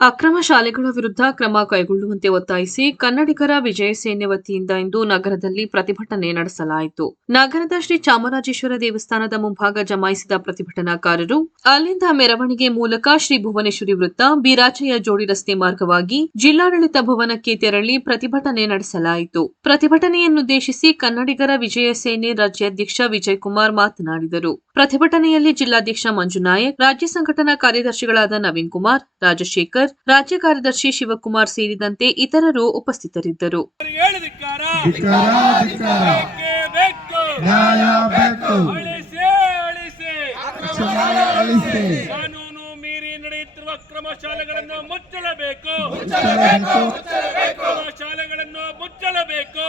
ಅಕ್ರಮ ಶಾಲೆಗಳ ವಿರುದ್ಧ ಕ್ರಮ ಕೈಗೊಳ್ಳುವಂತೆ ಒತ್ತಾಯಿಸಿ ಕನ್ನಡಿಗರ ವಿಜಯ ಸೇನೆ ವತಿಯಿಂದ ಇಂದು ನಗರದಲ್ಲಿ ಪ್ರತಿಭಟನೆ ನಡೆಸಲಾಯಿತು. ನಗರದ ಶ್ರೀ ಚಾಮರಾಜೇಶ್ವರ ದೇವಸ್ಥಾನದ ಮುಂಭಾಗ ಜಮಾಯಿಸಿದ ಪ್ರತಿಭಟನಾಕಾರರು ಅಲ್ಲಿಂದ ಮೆರವಣಿಗೆ ಮೂಲಕ ಶ್ರೀ ಭುವನೇಶ್ವರಿ ವೃತ್ತ, ಬಿರಾಚಯ್ಯ ಜೋಡಿ ರಸ್ತೆ ಮಾರ್ಗವಾಗಿ ಜಿಲ್ಲಾಡಳಿತ ಭವನಕ್ಕೆ ತೆರಳಿ ಪ್ರತಿಭಟನೆ ನಡೆಸಲಾಯಿತು. ಪ್ರತಿಭಟನೆಯನ್ನುದ್ದೇಶಿಸಿ ಕನ್ನಡಿಗರ ವಿಜಯ ಸೇನೆ ರಾಜ್ಯಾಧ್ಯಕ್ಷ ವಿಜಯಕುಮಾರ್ ಮಾತನಾಡಿದರು. ಪ್ರತಿಭಟನೆಯಲ್ಲಿ ಜಿಲ್ಲಾಧ್ಯಕ್ಷ ಮಂಜುನಾಯಕ್, ರಾಜ್ಯ ಸಂಘಟನಾ ಕಾರ್ಯದರ್ಶಿಗಳಾದ ನವೀನ್ ಕುಮಾರ್, ರಾಜಶೇಖರ್, ರಾಜ್ಯ ಕಾರ್ಯದರ್ಶಿ ಶಿವಕುಮಾರ್ ಸೇರಿದಂತೆ ಇತರರು ಉಪಸ್ಥಿತರಿದ್ದರು. ಕಾನೂನು ಮೀರಿ ನಡೆಯುತ್ತಿರುವ ಅಕ್ರಮ ಶಾಲೆಗಳನ್ನು ಮುಚ್ಚಲೇಬೇಕು. ಶಾಲೆಗಳನ್ನು ಮುಚ್ಚಲೇಬೇಕು.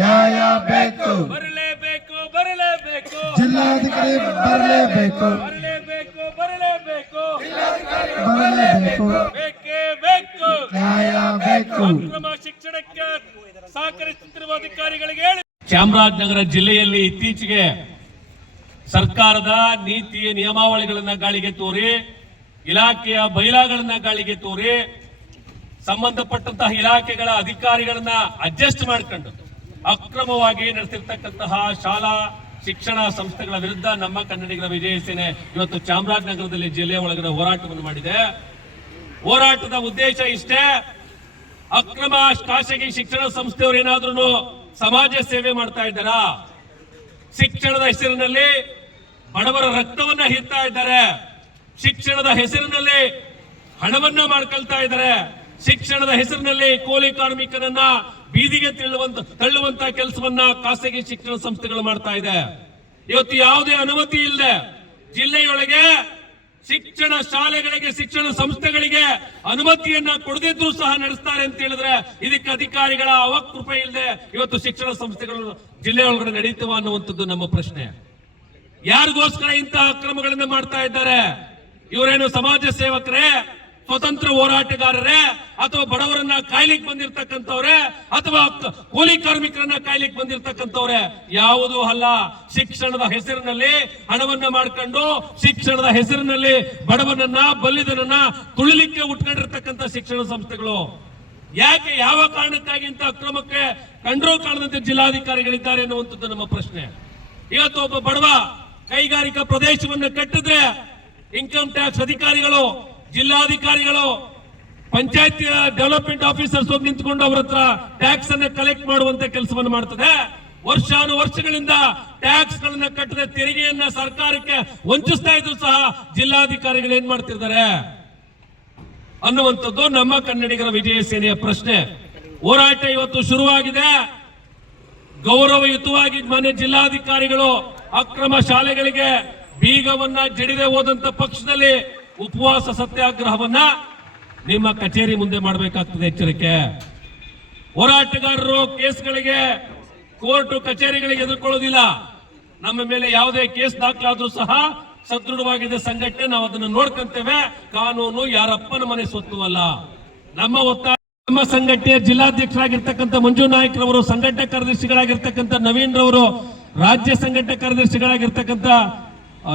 ನ್ಯಾಯ ಬೇಕು. ಬರಲೇಬೇಕು. ಬರಲೇಬೇಕು. ಜಿಲ್ಲಾಧಿಕಾರಿ ಬರಲೇಬೇಕು. ಬರಲೇಬೇಕು. ಬರಲೇಬೇಕು. ಬೇಕೇ ಬೇಕು. ನ್ಯಾಯ ಬೇಕು. ಅಕ್ರಮ ಶಿಕ್ಷಣಕ್ಕೆ ಸಹಕರಿಸುತ್ತಿರುವ ಅಧಿಕಾರಿಗಳಿಗೆ ಹೇಳಿ. ಚಾಮರಾಜನಗರ ಜಿಲ್ಲೆಯಲ್ಲಿ ಇತ್ತೀಚೆಗೆ ಸರ್ಕಾರದ ನೀತಿ ನಿಯಮಾವಳಿಗಳನ್ನ ಗಾಳಿಗೆ ತೋರಿ, ಇಲಾಖೆಯ ಬೈಲಾಗಳನ್ನ ಗಾಳಿಗೆ ತೋರಿ, ಸಂಬಂಧಪಟ್ಟಂತಹ ಇಲಾಖೆಗಳ ಅಧಿಕಾರಿಗಳನ್ನ ಅಡ್ಜಸ್ಟ್ ಮಾಡಿಕೊಂಡು ಅಕ್ರಮವಾಗಿ ನಡೆಸಿರ್ತಕ್ಕಂತಹ ಶಾಲಾ ಶಿಕ್ಷಣ ಸಂಸ್ಥೆಗಳ ವಿರುದ್ಧ ನಮ್ಮ ಕನ್ನಡಿಗರ ವಿಜಯ ಸೇನೆ ಇವತ್ತು ಚಾಮರಾಜನಗರದಲ್ಲಿ ಜಿಲ್ಲೆಯ ಒಳಗಡೆ ಹೋರಾಟವನ್ನು ಮಾಡಿದೆ. ಹೋರಾಟದ ಉದ್ದೇಶ ಇಷ್ಟೇ: ಅಕ್ರಮ ಖಾಸಗಿ ಶಿಕ್ಷಣ ಸಂಸ್ಥೆಯವರು ಏನಾದ್ರೂ ಸಮಾಜ ಸೇವೆ ಮಾಡ್ತಾ ಇದ್ದಾರಾ? ಶಿಕ್ಷಣದ ಹೆಸರಿನಲ್ಲಿ ಬಡವರ ರಕ್ತವನ್ನ ಹೀರ್ತಾ ಇದ್ದಾರೆ. ಶಿಕ್ಷಣದ ಹೆಸರಿನಲ್ಲಿ ಹಣವನ್ನ ಮಾಡ್ಕೊಳ್ತಾ ಇದ್ದಾರೆ. ಶಿಕ್ಷಣದ ಹೆಸರಿನಲ್ಲಿ ಕೂಲಿ ಕಾರ್ಮಿಕರನ್ನ ಬೀದಿಗೆ ತಳ್ಳುವಂತ ಕೆಲಸವನ್ನ ಖಾಸಗಿ ಶಿಕ್ಷಣ ಸಂಸ್ಥೆಗಳು ಮಾಡ್ತಾ ಇದೆ. ಇವತ್ತು ಯಾವುದೇ ಅನುಮತಿ ಇಲ್ಲದೆ ಜಿಲ್ಲೆಯೊಳಗೆ ಶಿಕ್ಷಣ ಶಾಲೆಗಳಿಗೆ, ಶಿಕ್ಷಣ ಸಂಸ್ಥೆಗಳಿಗೆ ಅನುಮತಿಯನ್ನ ಕೊಡದಿದ್ರು ಸಹ ನಡೆಸ್ತಾರೆ ಅಂತ ಹೇಳಿದ್ರೆ ಇದಕ್ಕೆ ಅಧಿಕಾರಿಗಳ ಅವಕೃಪೆ ಇಲ್ಲದೆ ಇವತ್ತು ಶಿಕ್ಷಣ ಸಂಸ್ಥೆಗಳು ಜಿಲ್ಲೆ ಒಳಗಡೆ ನಡೀತವ ಅನ್ನುವಂಥದ್ದು ನಮ್ಮ ಪ್ರಶ್ನೆ. ಯಾರಿಗೋಸ್ಕರ ಇಂತಹ ಅಕ್ರಮಗಳನ್ನ ಮಾಡ್ತಾ ಇದ್ದಾರೆ? ಇವರೇನು ಸಮಾಜ ಸೇವಕರೇ, ಸ್ವತಂತ್ರ ಹೋರಾಟಗಾರರೇ, ಅಥವಾ ಬಡವರನ್ನ ಕಾಯ್ಲಿಕ್ಕೆ ಬಂದಿರತಕ್ಕಂಥವ್ರೆ, ಅಥವಾ ಕೂಲಿ ಕಾರ್ಮಿಕರನ್ನ ಕಾಯ್ಲಿಕ್ಕೆ ಬಂದಿರತಕ್ಕಂಥವ್ರೆ? ಯಾವುದೂ ಅಲ್ಲ. ಶಿಕ್ಷಣದ ಹೆಸರಿನಲ್ಲಿ ಹಣವನ್ನ ಮಾಡ್ಕೊಂಡು, ಶಿಕ್ಷಣದ ಹೆಸರಿನಲ್ಲಿ ಬಡವನನ್ನ, ಬಲ್ಲಿದನನ್ನ ತುಳಿಲಿಕ್ಕೆ ಉಟ್ಕೊಂಡಿರ್ತಕ್ಕಂಥ ಶಿಕ್ಷಣ ಸಂಸ್ಥೆಗಳು. ಯಾಕೆ, ಯಾವ ಕಾರಣಕ್ಕಾಗಿ ಇಂಥ ಅಕ್ರಮಕ್ಕೆ ಕಂಡ್ರೂ ಕಾಣದಂತೆ ಜಿಲ್ಲಾಧಿಕಾರಿಗಳಿದ್ದಾರೆ ಅನ್ನುವಂಥದ್ದು ನಮ್ಮ ಪ್ರಶ್ನೆ. ಇವತ್ತು ಒಬ್ಬ ಬಡವ ಕೈಗಾರಿಕಾ ಪ್ರದೇಶವನ್ನು ಕಟ್ಟಿದ್ರೆ ಇನ್ಕಮ್ ಟ್ಯಾಕ್ಸ್ ಅಧಿಕಾರಿಗಳು, ಜಿಲ್ಲಾಧಿಕಾರಿಗಳು, ಪಂಚಾಯತ್ ಡೆವಲಪ್ಮೆಂಟ್ ಆಫೀಸರ್ಸ್ ಹೋಗಿ ನಿಂತ್ಕೊಂಡು ಅವರ ಹತ್ರ ಟ್ಯಾಕ್ಸ್ ಅನ್ನ ಕಲೆಕ್ಟ್ ಮಾಡುವಂತ ಕೆಲಸವನ್ನು ಮಾಡ್ತದೆ. ವರ್ಷಾನುವರ್ಷಗಳಿಂದ ಟ್ಯಾಕ್ಸ್ ಗಳನ್ನ ಕಟ್ಟದೆ ತೆರಿಗೆಯನ್ನ ಸರ್ಕಾರಕ್ಕೆ ವಂಚಿಸ್ತಾ ಇದ್ರು ಸಹ ಜಿಲ್ಲಾಧಿಕಾರಿಗಳು ಏನ್ ಮಾಡ್ತಿದ್ದಾರೆ ಅನ್ನುವಂಥದ್ದು ನಮ್ಮ ಕನ್ನಡಿಗರ ವಿಜಯ ಸೇನೆಯ ಪ್ರಶ್ನೆ. ಹೋರಾಟ ಇವತ್ತು ಶುರುವಾಗಿದೆ. ಗೌರವಯುತವಾಗಿ ಮನೆ ಜಿಲ್ಲಾಧಿಕಾರಿಗಳು ಅಕ್ರಮ ಶಾಲೆಗಳಿಗೆ ಬೀಗವನ್ನ ಜಡಿದೆ ಹೋದಂತ ಪಕ್ಷದಲ್ಲಿ ಉಪವಾಸ ಸತ್ಯಾಗ್ರಹವನ್ನ ನಿಮ್ಮ ಕಚೇರಿ ಮುಂದೆ ಮಾಡಬೇಕಾಗ್ತದೆ. ಎಚ್ಚರಿಕೆ. ಹೋರಾಟಗಾರರು ಕೇಸ್ಗಳಿಗೆ, ಕೋರ್ಟ್ ಕಚೇರಿಗಳಿಗೆ ಎದುರ್ಕೊಳ್ಳೋದಿಲ್ಲ. ನಮ್ಮ ಮೇಲೆ ಯಾವುದೇ ಕೇಸ್ ದಾಖಲಾದ್ರೂ ಸಹ ಸದೃಢವಾಗಿದೆ ಸಂಘಟನೆ, ನಾವು ಅದನ್ನು ನೋಡ್ಕೊಂತೇವೆ. ಕಾನೂನು ಯಾರಪ್ಪನ ಮನೆ ಸ್ವತ್ತು ಅಲ್ಲ. ನಮ್ಮ ಒತ್ತಾಯ, ನಮ್ಮ ಸಂಘಟನೆಯ ಜಿಲ್ಲಾಧ್ಯಕ್ಷರಾಗಿರ್ತಕ್ಕಂಥ ಮಂಜು ನಾಯ್ಕ್ ರವರು, ಸಂಘಟನಾ ಕಾರ್ಯದರ್ಶಿಗಳಾಗಿರ್ತಕ್ಕಂಥ ನವೀನ್ ರವರು, ರಾಜ್ಯ ಸಂಘಟನಾ ಕಾರ್ಯದರ್ಶಿಗಳಾಗಿರ್ತಕ್ಕಂಥ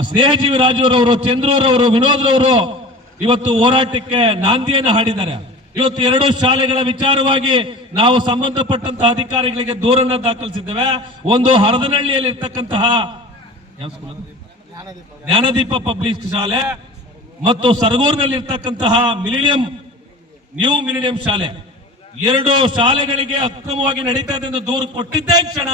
ಸ್ನೇಹಜೀವಿ ರಾಜುರವರು, ಚಂದ್ರರವರು, ವಿನೋದ್ ರವರು ಇವತ್ತು ಹೋರಾಟಕ್ಕೆ ನಾಂದಿಯನ್ನು ಹಾಡಿದ್ದಾರೆ. ಇವತ್ತು 2 ಶಾಲೆಗಳ ವಿಚಾರವಾಗಿ ನಾವು ಸಂಬಂಧಪಟ್ಟಂತಹ ಅಧಿಕಾರಿಗಳಿಗೆ ದೂರನ್ನ ದಾಖಲಿಸಿದ್ದೇವೆ. ಒಂದು ಹರದನಹಳ್ಳಿಯಲ್ಲಿ ಇರ್ತಕ್ಕಂತಹ ಜ್ಞಾನದೀಪ ಪಬ್ಲಿಕ್ ಶಾಲೆ ಮತ್ತು ಸರಗೂರಿನಲ್ಲಿ ಇರ್ತಕ್ಕಂತಹ ನ್ಯೂ ಮಿಲಿನಿಯಂ ಶಾಲೆ, 2 ಶಾಲೆಗಳಿಗೆ ಅಕ್ರಮವಾಗಿ ನಡೀತಾ ಇದೆ ಎಂದು ದೂರು ಕೊಟ್ಟಿದ್ದೇ ಕ್ಷಣ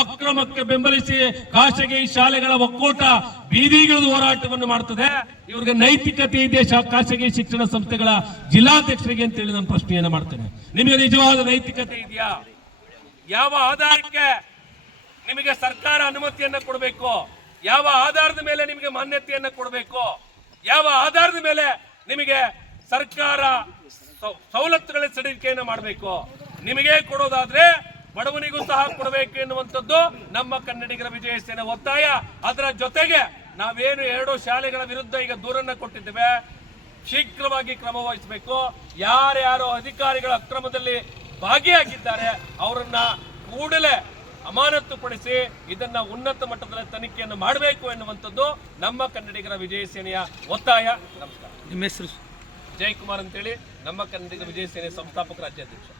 ಅಕ್ರಮಕ್ಕೆ ಬೆಂಬಲಿಸಿ ಖಾಸಗಿ ಶಾಲೆಗಳ ಒಕ್ಕೂಟ ಬೀದಿಗಿಳಿದು ಹೋರಾಟವನ್ನು ಮಾಡುತ್ತದೆ. ಇವರಿಗೆ ನೈತಿಕತೆ ಇದೆ ಖಾಸಗಿ ಶಿಕ್ಷಣ ಸಂಸ್ಥೆಗಳ ಜಿಲ್ಲಾಧ್ಯಕ್ಷರಿಗೆ ಅಂತ ಹೇಳಿ ನಾನು ಪ್ರಶ್ನೆಯನ್ನು ಮಾಡ್ತೇನೆ. ನಿಮಗೆ ನಿಜವಾದ ನೈತಿಕತೆ ಇದೆಯಾ? ಯಾವ ಆಧಾರಕ್ಕೆ ನಿಮಗೆ ಸರ್ಕಾರ ಅನುಮತಿಯನ್ನ ಕೊಡಬೇಕು? ಯಾವ ಆಧಾರದ ಮೇಲೆ ನಿಮಗೆ ಮಾನ್ಯತೆಯನ್ನ ಕೊಡಬೇಕು? ಯಾವ ಆಧಾರದ ಮೇಲೆ ನಿಮಗೆ ಸರ್ಕಾರ ಸವಲತ್ತುಗಳ ಸಡಿಲಿಕೆಯನ್ನು ಮಾಡಬೇಕು? ನಿಮಗೆ ಕೊಡೋದಾದ್ರೆ ಬಡವನಿಗೂ ಸಹ ಕೊಡಬೇಕು ಎನ್ನುವಂಥದ್ದು ನಮ್ಮ ಕನ್ನಡಿಗರ ವಿಜಯ ಸೇನೆ ಒತ್ತಾಯ. ಅದರ ಜೊತೆಗೆ ನಾವೇನು 2 ಶಾಲೆಗಳ ವಿರುದ್ಧ ಈಗ ದೂರನ್ನ ಕೊಟ್ಟಿದ್ದೇವೆ, ಶೀಘ್ರವಾಗಿ ಕ್ರಮ ವಹಿಸಬೇಕು. ಯಾರ್ಯಾರು ಅಧಿಕಾರಿಗಳ ಅಕ್ರಮದಲ್ಲಿ ಭಾಗಿಯಾಗಿದ್ದಾರೆ ಅವರನ್ನ ಕೂಡಲೇ ಅಮಾನತುಪಡಿಸಿ ಇದನ್ನ ಉನ್ನತ ಮಟ್ಟದ ತನಿಖೆಯನ್ನು ಮಾಡಬೇಕು ಎನ್ನುವಂಥದ್ದು ನಮ್ಮ ಕನ್ನಡಿಗರ ವಿಜಯ ಸೇನೆಯ ಒತ್ತಾಯ. ನಮಸ್ಕಾರ. ನಿಮ್ಮ ಹೆಸರು? ಜಯಕುಮಾರ್ ಅಂತೇಳಿ, ನಮ್ಮ ಕನ್ನಡಿಗರ ವಿಜಯ ಸೇನೆ ಸಂಸ್ಥಾಪಕ ರಾಜ್ಯಾಧ್ಯಕ್ಷ.